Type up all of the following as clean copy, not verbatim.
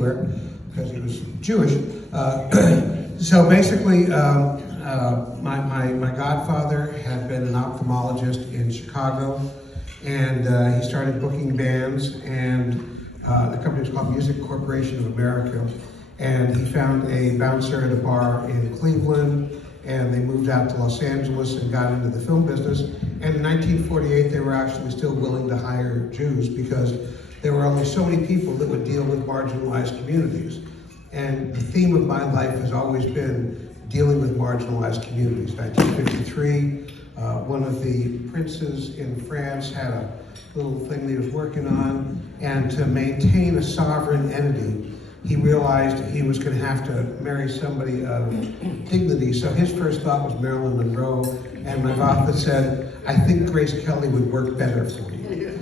anywhere because he was Jewish. So basically, my godfather had been an ophthalmologist in Chicago, and he started booking bands, and the company was called Music Corporation of America, and he found a bouncer at a bar in Cleveland, and they moved out to Los Angeles and got into the film business. And in 1948, they were actually still willing to hire Jews because there were only so many people that would deal with marginalized communities. And the theme of my life has always been dealing with marginalized communities. 1953, one of the princes in France had a little thing that he was working on, and to maintain a sovereign entity, he realized he was going to have to marry somebody of dignity. So his first thought was Marilyn Monroe, and my father said, I think Grace Kelly would work better for you.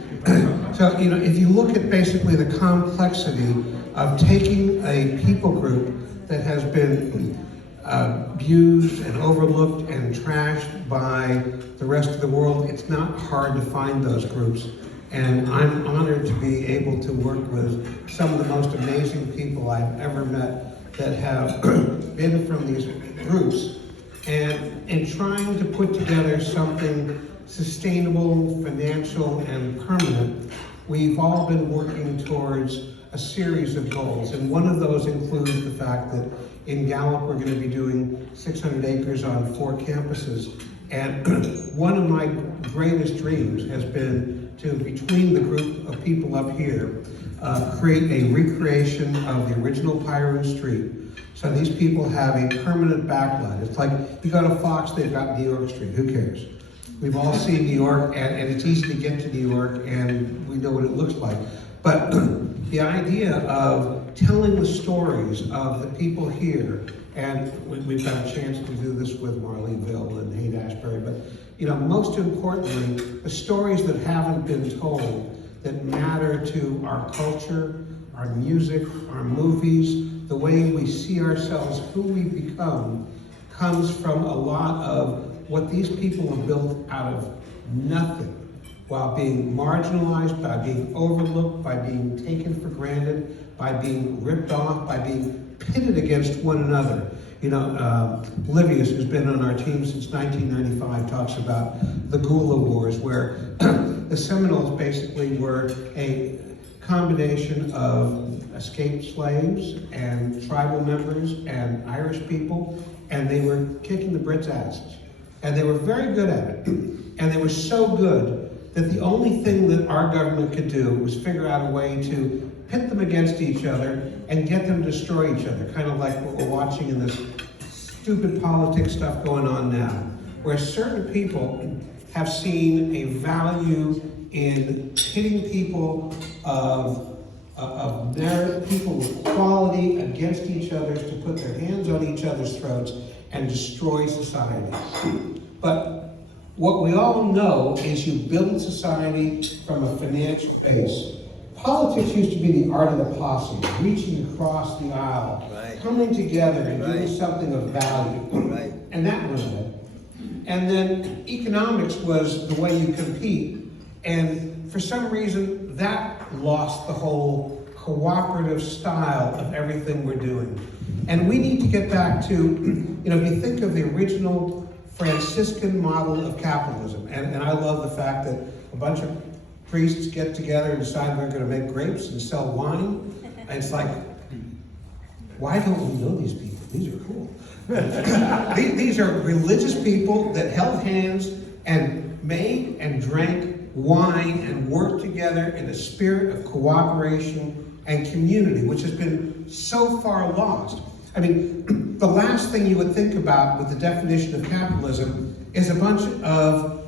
So, you know, if you look at basically the complexity of taking a people group that has been abused and overlooked and trashed by the rest of the world, it's not hard to find those groups. And I'm honored to be able to work with some of the most amazing people I've ever met that have been from these groups, and in trying to put together something sustainable, financial, and permanent, we've all been working towards a series of goals. And one of those includes the fact that in Gallup we're going to be doing 600 acres on 4 campuses. And one of my greatest dreams has been to, between the group of people up here, create a recreation of the original Pyron Street. So these people have a permanent backlight. It's like, you go to Fox, they've got New York Street, who cares? We've all seen New York, and it's easy to get to New York, and we know what it looks like. But the idea of telling the stories of the people here, and we've got a chance to do this with Marleeville and Haight-Ashbury, but you know, most importantly, the stories that haven't been told that matter to our culture, our music, our movies, the way we see ourselves, who we become, comes from a lot of what these people have built out of nothing, while being marginalized, by being overlooked, by being taken for granted, by being ripped off, by being pitted against one another. You know, Livius, who's been on our team since 1995, talks about the Gula Wars, where the Seminoles basically were a combination of escaped slaves and tribal members and Irish people, and they were kicking the Brits' asses. And they were very good at it. And they were so good that the only thing that our government could do was figure out a way to pit them against each other and get them to destroy each other, kind of like what we're watching in this stupid politics stuff going on now, where certain people have seen a value in pitting people of merit, people with quality against each other, to put their hands on each other's throats and destroy society. But what we all know is you build society from a financial base. Politics used to be the art of the posse, reaching across the aisle, right, coming together and right, doing something of value. Right. And that was it. And then economics was the way you compete. And for some reason, that lost the whole cooperative style of everything we're doing. And we need to get back to, you know, if you think of the original Franciscan model of capitalism, and I love the fact that a bunch of priests get together and decide we're going to make grapes and sell wine. And it's like, why don't we know these people? These are cool. These are religious people that held hands and made and drank wine and worked together in a spirit of cooperation and community, which has been so far lost. I mean, the last thing you would think about with the definition of capitalism is a bunch of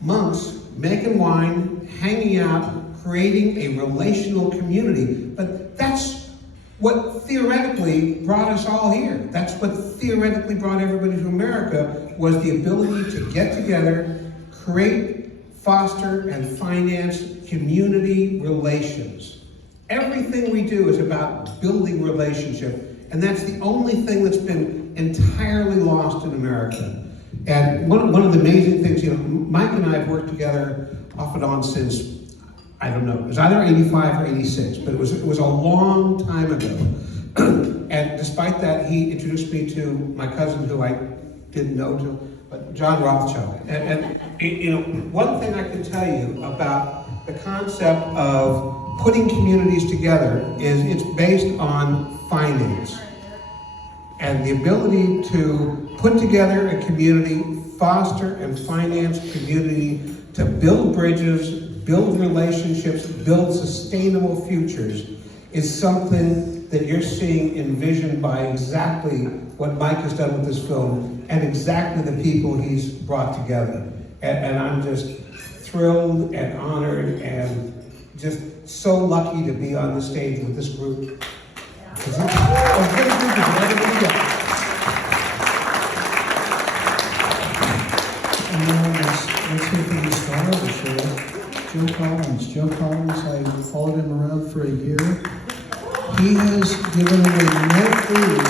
monks making wine, hanging out, creating a relational community. But that's what theoretically brought us all here. That's what theoretically brought everybody to America, was the ability to get together, create, foster, and finance community relations. Everything we do is about building relationship, and that's the only thing that's been entirely lost in America. And one of the amazing things, you know, Mike and I have worked together off and on since I don't know, it was either 85 or 86, but it was a long time ago. And despite that, he introduced me to my cousin, who I didn't know, but John Rothschild. And you know, one thing I can tell you about the concept of putting communities together is it's based on finance. And the ability to put together a community, foster and finance community, to build bridges, build relationships, build sustainable futures is something that you're seeing envisioned by exactly what Mike has done with this film and exactly the people he's brought together. And I'm just thrilled and honored and just so lucky to be on the stage with this group. Let's hear from the star of the show, Joe Collins. Joe Collins, I followed him around for a year. He has given away more food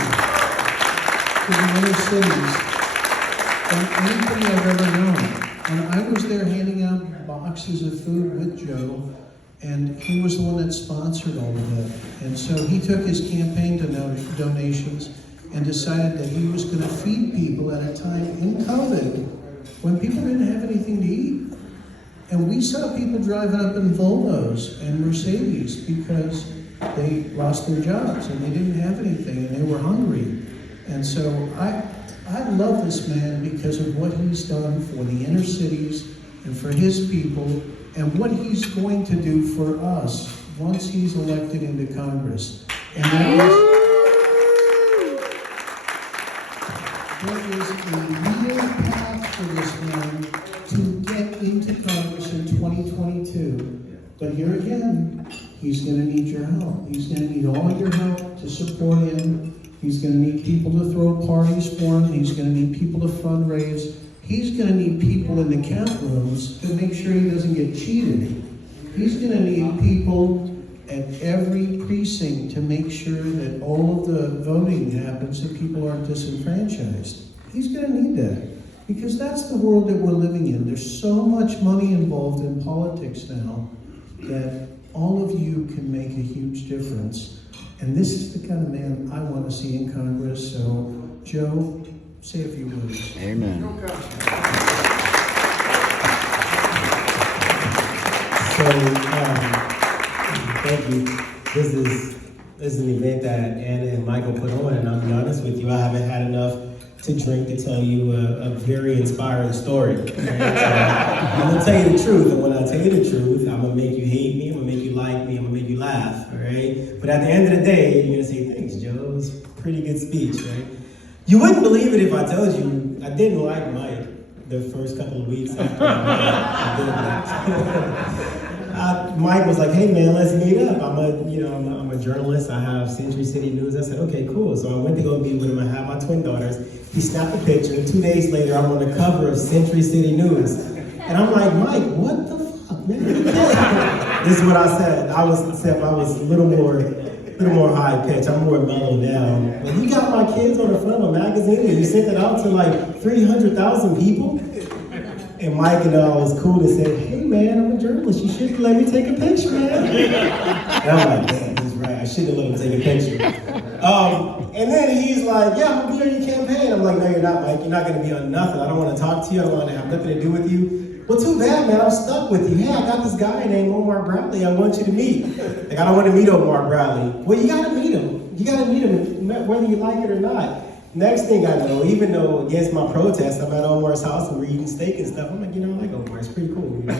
to the inner cities than anybody I've ever known. And I was there handing out boxes of food with Joe, and he was the one that sponsored all of that. And so he took his campaign donations and decided that he was going to feed people at a time in COVID when people didn't have anything to eat. And we saw people driving up in Volvos and Mercedes because they lost their jobs and they didn't have anything and they were hungry. And so I love this man because of what he's done for the inner cities and for his people and what he's going to do for us once he's elected into Congress. And that is, there is a real path for this man to get into Congress in 2022. But here again, he's going to need your help. He's going to need all your help to support him. He's going to need people to throw parties for him. He's going to need people to fundraise. He's going to need people in the count rooms to make sure he doesn't get cheated. He's going to need people at every precinct to make sure that all of the voting happens and people aren't disenfranchised. He's going to need that because that's the world that we're living in. There's so much money involved in politics now that all of you can make a huge difference. And this is the kind of man I want to see in Congress. So, Joe, say a few words. Amen. So, thank you. This is an event that Anna and Michael put on, and I'll be honest with you, I haven't had enough to drink to tell you a very inspiring story. Right? So, I'm gonna tell you the truth, and when I tell you the truth, I'm gonna make you hate me, I'm gonna make you like me, I'm gonna make you laugh, all right? But at the end of the day, you're gonna say, thanks, Joe, it was a pretty good speech, right? You wouldn't believe it if I told you I didn't like Mike the first couple of weeks after I did that. Mike was like, hey man, let's meet up. I'm a journalist. I have Century City News. I said, okay, cool. So I went to go meet with him. I had my twin daughters. He snapped a picture. 2 days later, I'm on the cover of Century City News. And I'm like, Mike, what the fuck, man? This is what I said. I was a little more high pitch. I'm more mellow now. But you got my kids on the front of a magazine and you sent it out to like 300,000 people? And Mike and I was cool and said, hey man, I'm a journalist. You should let me take a picture, man. And I'm like, damn, he's right. I shouldn't have let him take a picture. And then he's like, yeah, I'm gonna be on your campaign. I'm like, no, you're not, Mike. You're not gonna be on nothing. I don't want to talk to you. I don't want to have nothing to do with you. Well, too bad, man. I'm stuck with you. Hey, I got this guy named Omar Bradley I want you to meet. Like, I don't want to meet Omar Bradley. Well, you gotta meet him. You gotta meet him, whether you like it or not. Next thing I know, even though against my protest, I'm at Omar's house and we're eating steak and stuff. I'm like, I like Omar. It's pretty cool. You know?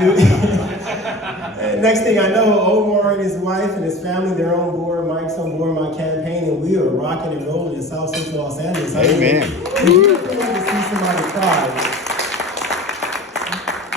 Dude. Next thing I know, Omar and his wife and his family, they're on board. Mike's on board my campaign, and we are rocking and rolling in South Central Los Angeles. Amen. It's really to see somebody cry.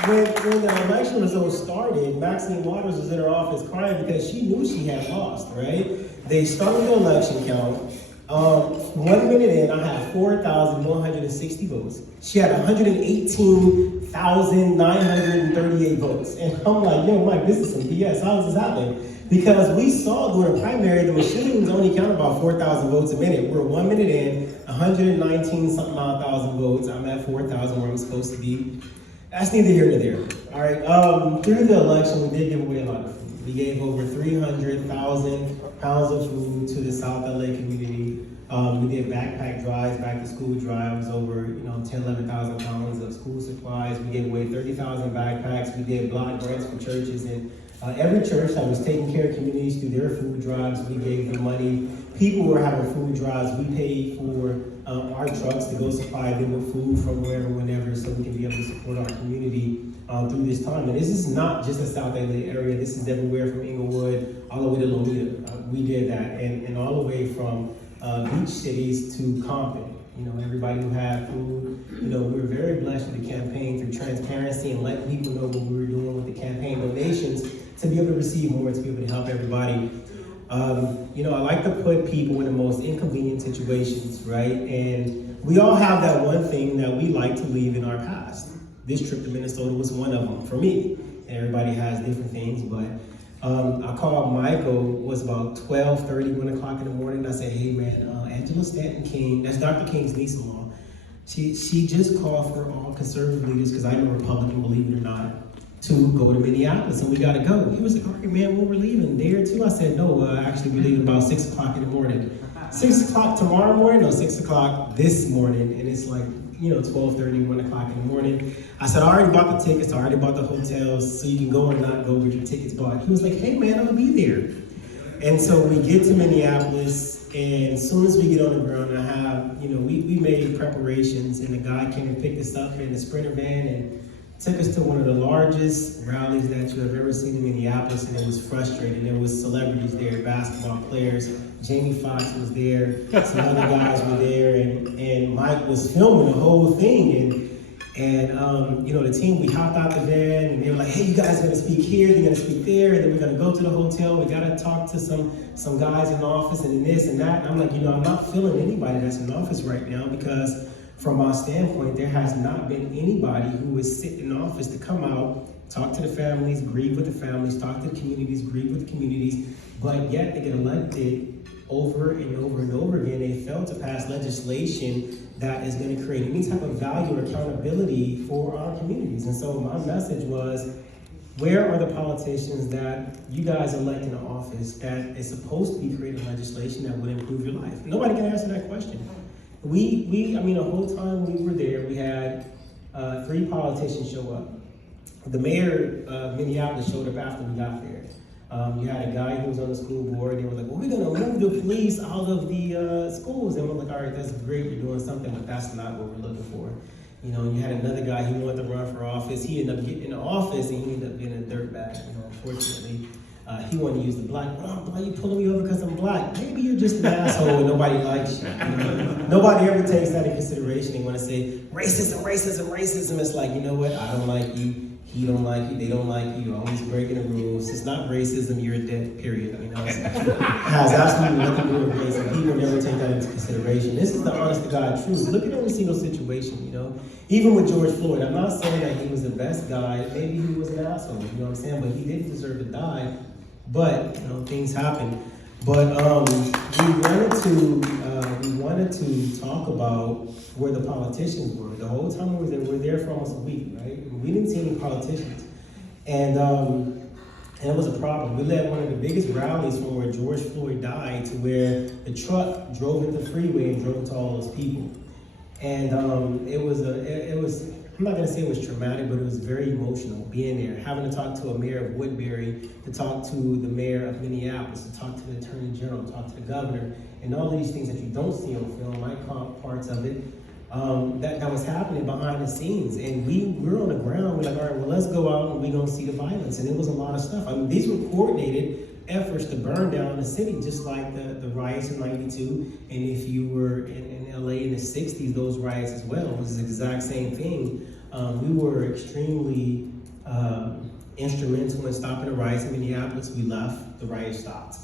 When the election results started, Maxine Waters was in her office crying because she knew she had lost, right? They started the election count. 1 minute in, I had 4,160 votes. She had 118,938 votes. And I'm like, yo, Mike, this is some BS. How is this happening? Because we saw during the primary, the machines only count about 4,000 votes a minute. We're 1 minute in, 119 something odd thousand votes. I'm at 4,000 where I'm supposed to be. That's neither here nor there. All right. Through the election, we did give away a lot of food. We gave over 300,000 pounds of food to the South LA community. We did backpack drives, back to school drives, over 10, 11,000 pounds of school supplies. We gave away 30,000 backpacks. We did block grants for churches, and every church that was taking care of communities through their food drives, we gave them money. People were having food drives. We paid for our trucks to go supply them with food from wherever, whenever, so we can be able to support our community through this time. And this is not just the South LA area. This is everywhere from Inglewood all the way to Lomita. We did that, and all the way from beach cities to Compton. Everybody who had food. We were very blessed with the campaign through transparency and letting people know what we were doing with the campaign donations to be able to receive more, to be able to help everybody. I like to put people in the most inconvenient situations, right? And we all have that one thing that we like to leave in our past. This trip to Minnesota was one of them for me. Everybody has different things, but I called Michael, it was about 12:30, 1 o'clock in the morning. I said, hey man, Angela Stanton King, that's Dr. King's niece-in-law. She just called for all conservative leaders, because I'm a Republican, believe it or not, to go to Minneapolis, and we gotta go. He was like, all right, man, when we're leaving, day or two? I said, no, actually we're leaving about 6 o'clock in the morning. 6 o'clock tomorrow morning? No, 6 o'clock this morning, and it's like, 12:30, 1 o'clock in the morning. I said, I already bought the tickets, I already bought the hotels, so you can go or not go with your tickets bought. He was like, hey man, I'm gonna be there. And so we get to Minneapolis, and as soon as we get on the ground, I have, we made preparations, and the guy came and picked us up in the Sprinter van and took us to one of the largest rallies that you have ever seen in Minneapolis, and it was frustrating. There was celebrities there, basketball players. Jamie Foxx was there, some other guys were there, and Mike was filming the whole thing. And the team, we hopped out the van, and they were like, hey, you guys are gonna speak here, they're gonna speak there, and then we're gonna go to the hotel, we gotta talk to some guys in the office and this and that. And I'm like, I'm not feeling anybody that's in office right now, because from our standpoint, there has not been anybody who would sit in office to come out, talk to the families, grieve with the families, talk to the communities, grieve with the communities, but yet they get elected over and over and over again. They fail to pass legislation that is going to create any type of value or accountability for our communities. And so my message was, where are the politicians that you guys elect into office that is supposed to be creating legislation that would improve your life? Nobody can answer that question. The whole time we were there, we had 3 politicians show up. The mayor of Minneapolis showed up after we got there. You had a guy who was on the school board, and they were like, well, we're gonna move the police out of the schools. And we're like, all right, that's great, you're doing something, but that's not what we're looking for. You had another guy, he wanted to run for office. He ended up getting in the office, and he ended up being a dirtbag, unfortunately. He wanted to use the black, why are you pulling me over because I'm black? Maybe you're just an asshole and nobody likes you. Nobody ever takes that in consideration. They want to say, racism, racism, racism. It's like, you know what, I don't like you, he don't like you, they don't like you, you're always breaking the rules. It's not racism, you're a dead, period. It has absolutely nothing to do with race, and people never take that into consideration. This is the honest to God truth. Look at every single situation, Even with George Floyd, I'm not saying that he was the best guy, maybe he was an asshole, what I'm saying, but he didn't deserve to die. But things happen. But we wanted to talk about where the politicians were. The whole time we were there for almost a week, right? We didn't see any politicians, and it was a problem. We led one of the biggest rallies from where George Floyd died to where the truck drove into the freeway and drove into all those people. And it was. I'm not going to say it was traumatic, but it was very emotional being there, having to talk to a mayor of Woodbury, to talk to the mayor of Minneapolis, to talk to the attorney general, to talk to the governor, and all of these things that you don't see on film. I caught parts of it that was happening behind the scenes. And we were on the ground. We're like, all right, well, let's go out and we're going to see the violence. And it was a lot of stuff. These were coordinated efforts to burn down the city, just like the riots in '92. And if you were in LA in the '60s, those riots as well, it was the exact same thing. We were extremely instrumental in stopping the riots in Minneapolis. We left, the riot stopped.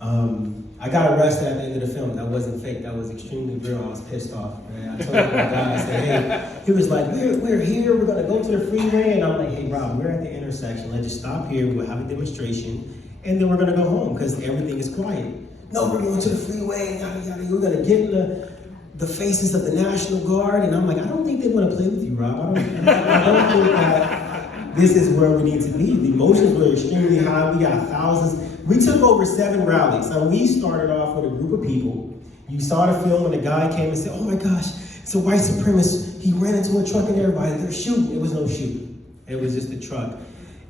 I got arrested at the end of the film. That wasn't fake, that was extremely real. I was pissed off, right? I told the guy, I said, hey, he was like, we're here, we're gonna go to the freeway. And I'm like, hey, Rob, we're at the intersection. Let's just stop here, we'll have a demonstration, and then we're gonna go home because everything is quiet. No, we're going to the freeway, yada, yada, we're gonna get in the the faces of the National Guard, and I'm like, I don't think they want to play with you, Rob. I don't think that this is where we need to be. The emotions were extremely high. We got thousands. We took over 7 rallies. So we started off with a group of people. You saw the film when the guy came and said, oh my gosh, it's a white supremacist. He ran into a truck and everybody, they're shooting. It was no shooting. It was just a truck.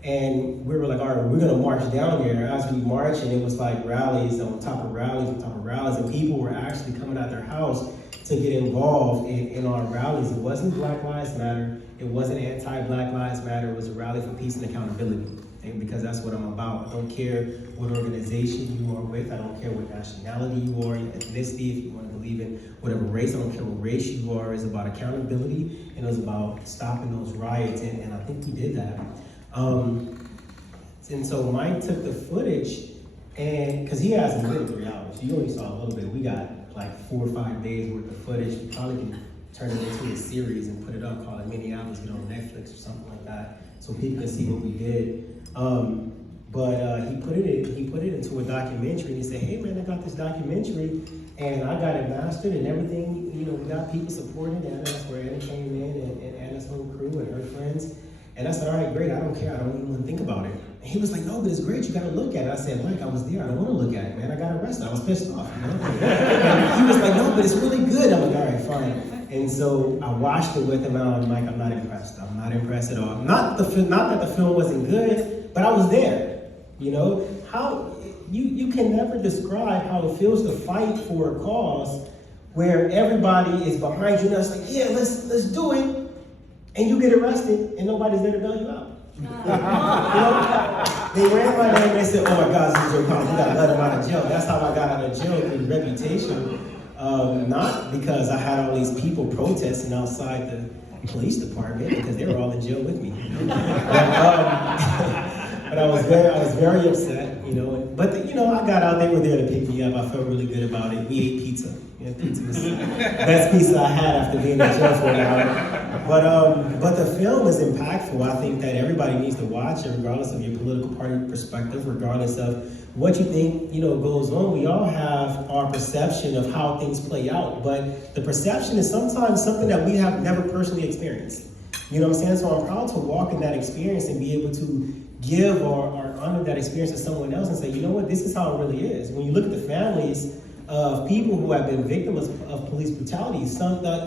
And we were like, all right, we're gonna march down there. As we marched, and it was like rallies on top of rallies on top of rallies, and people were actually coming out their house to get involved in our rallies. It wasn't Black Lives Matter. It wasn't anti-Black Lives Matter. It was a rally for peace and accountability. And because that's what I'm about. I don't care what organization you are with. I don't care what nationality you are, your ethnicity, if you want to believe in whatever race. I don't care what race you are. It's about accountability, and it was about stopping those riots. And I think we did that. And so Mike took the footage, and because he has a little 3 hours, you only saw a little bit. We got like 4 or 5 days worth of footage. We probably can turn it into a series and put it up, call it Minneapolis, get on Netflix or something like that, so people can see what we did. But he put it into a documentary, and he said, hey man, I got this documentary, and I got it mastered and everything. You know, we got people supporting Anna. That's where Anna came in, and Anna's whole crew and her friends. And I said, all right, great, I don't care, I don't even want to think about it. And he was like, no, but it's great, you gotta look at it. I said, Mike, I was there, I don't want to look at it, man, I got arrested, I was pissed off, you know? And he was like, no, but it's really good. I'm like, all right, fine. And so I watched it with him, and I'm like, I'm not impressed at all. Not that the film wasn't good, but I was there, you know? How, you can never describe how it feels to fight for a cause where everybody is behind you, and it's like, yeah, let's do it. And you get arrested, and nobody's there to bail you out. You know? They ran my name, and they said, oh my God, this is Joe Collins, we gotta let him out of jail. That's how I got out of jail, through reputation. Not because I had all these people protesting outside the police department, because they were all in jail with me. But I was very upset, you know. But I got out. They were there to pick me up. I felt really good about it. We ate pizza. Pizza was the best pizza I had after being in jail for an hour. But the film is impactful. I think that everybody needs to watch it, regardless of your political party perspective, regardless of what you think goes on. We all have our perception of how things play out, but the perception is sometimes something that we have never personally experienced. You know what I'm saying? So I'm proud to walk in that experience and be able to give or honor that experience to someone else and say, you know what, this is how it really is. When you look at the families of people who have been victims of police brutality,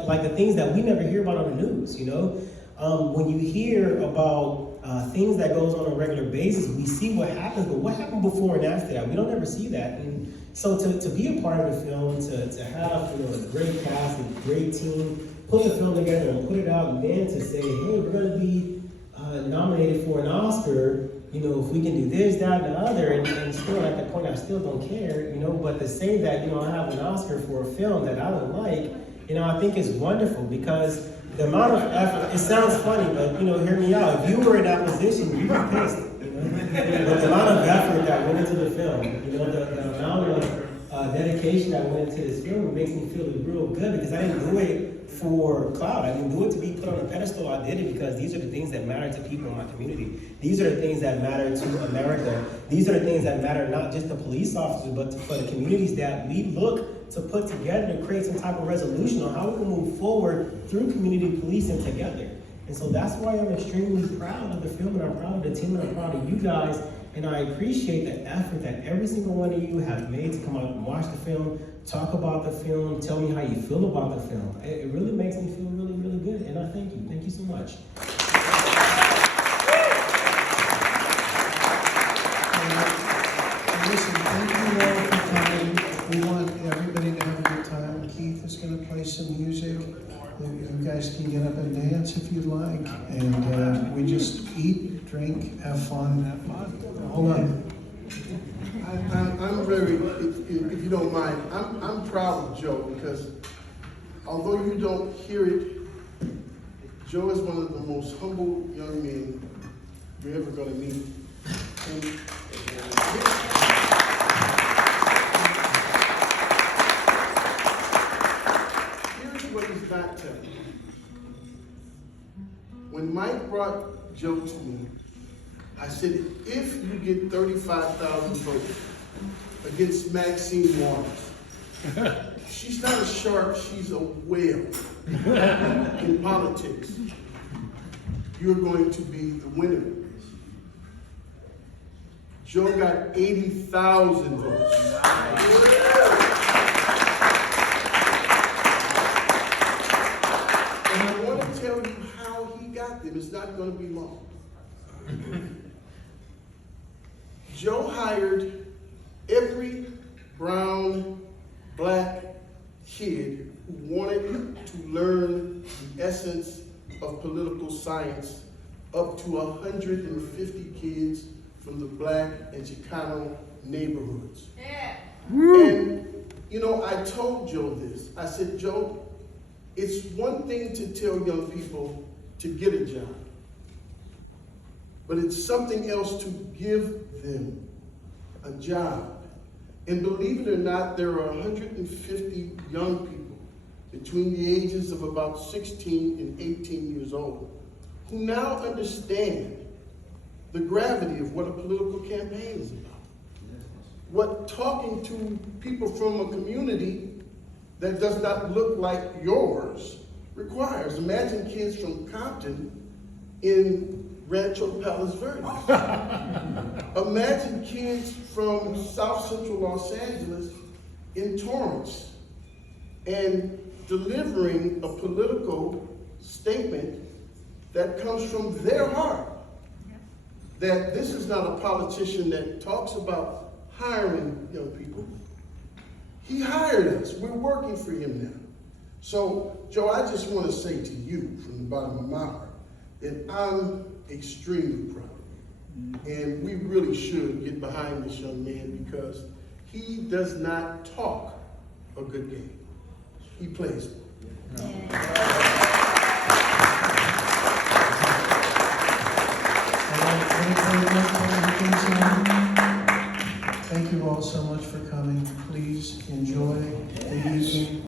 like the things that we never hear about on the news, when you hear about things that goes on a regular basis, we see what happens, but what happened before and after that? We don't ever see that. And so to be a part of the film, to have a great cast, a great team, put the film together and put it out, and then to say, hey, we're going to be nominated for an Oscar, if we can do this, that, and the other, and still at that point I still don't care, but to say that, I have an Oscar for a film that I don't like, I think is wonderful, because the amount of effort, it sounds funny, but hear me out. If you were in that position, you'd be pissed, But the amount of effort that went into the film, the amount of dedication that went into this film, it makes me feel real good, because I didn't do it for clout. I didn't do it to be put on a pedestal. I did it because these are the things that matter to people in my community. These are the things that matter to America. These are the things that matter not just to police officers, but for the communities that we look to put together to create some type of resolution on how we can move forward through community policing together. And so that's why I'm extremely proud of the film, and I'm proud of the team, and I'm proud of you guys. And I appreciate the effort that every single one of you have made to come out and watch the film, talk about the film, tell me how you feel about the film. It really makes me feel really, really good, and I thank you. Thank you so much. Listen, thank you all for coming. We want everybody to have a good time. Keith is going to play some music. You guys can get up and dance if you'd like. And we just eat, drink, have fun. Hold on. I'm very, if you don't mind, I'm proud of Joe, because although you don't hear it, Joe is one of the most humble young men you're ever going to meet. And here's what he's not telling you. When Mike brought Joe to me, I said, if you get 35,000 votes against Maxine Waters, She's not a shark, she's a whale in politics. You're going to be the winner. Joe got 80,000 votes. And I want to tell you how he got them. It's not going to be long. Joe hired every brown, black kid who wanted to learn the essence of political science, up to 150 kids from the black and Chicano neighborhoods. Yeah. And, you know, I told Joe this. I said, Joe, it's one thing to tell young people to get a job, but it's something else to give them a job. And believe it or not, there are 150 young people between the ages of about 16 and 18 years old who now understand the gravity of what a political campaign is about. What talking to people from a community that does not look like yours requires. Imagine kids from Compton in Rancho Palos Verdes. Imagine kids from South Central Los Angeles in Torrance and delivering a political statement that comes from their heart. That this is not a politician that talks about hiring young people. He hired us. We're working for him now. So, Joe, I just want to say to you from the bottom of my heart that I'm extremely proud of you. And we really should get behind this young man because he does not talk a good game. He plays it. Thank you all so much for coming. Please enjoy the evening.